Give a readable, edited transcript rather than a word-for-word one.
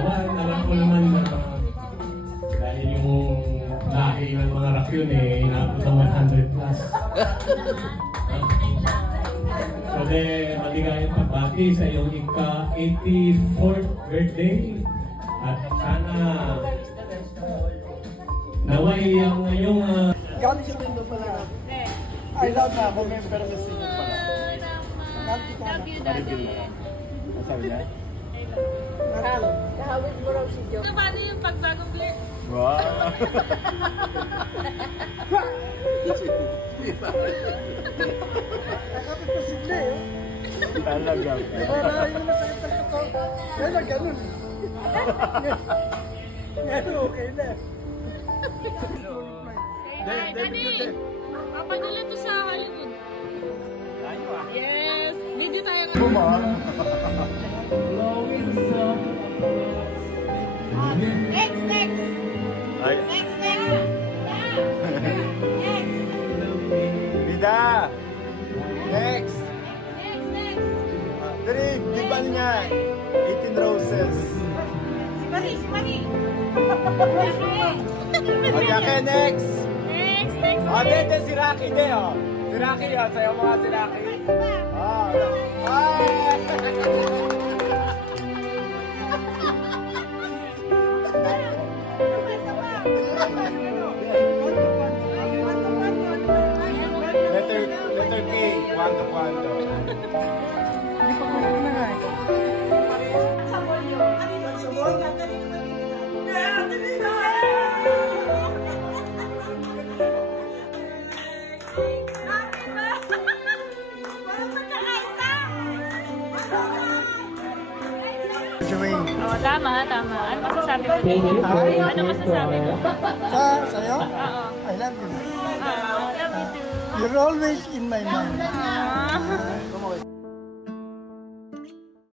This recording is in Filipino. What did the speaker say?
Awan, alam ko naman na dahil yung lahi ng mga Raccoon eh, inaabot ng 100 plus. So maligayang pagbati sa iyong ika-84th birthday. At sana naway ang iyong... Galing sa window pala. I love na ako, may pero kasi pala. Love you, Daddy. Ang sabi niya? Kahawig mo raw si Joe. Paano yung pagbagong beer? Wow! Nakapit pa sigla eh. Talaga. Para yung masakit ng kato. Kaya na ganun. Ngayon okay na. Hi, Daddy! Papadala to sa Hollywood. Yes! Video tayo nga. Next! Next! Next! Next! Vida! Next! Next! Dari, di ba niya? 18 roses. Si Marie! Si Marie! Okay, next! Next! Next! Oh, dito si Rocky din, oh. Si Rocky, oh. Sayo mo nga si Rocky. Oh, Letter K, Quando. Hindi pa ko na nga eh. Sabon nyo. Sabon? Oh, tama. Ano masasabi mo? Ano masasabi mo? Sa'yo? Oo. I love you. Love you too. You're always in my mind. Ah.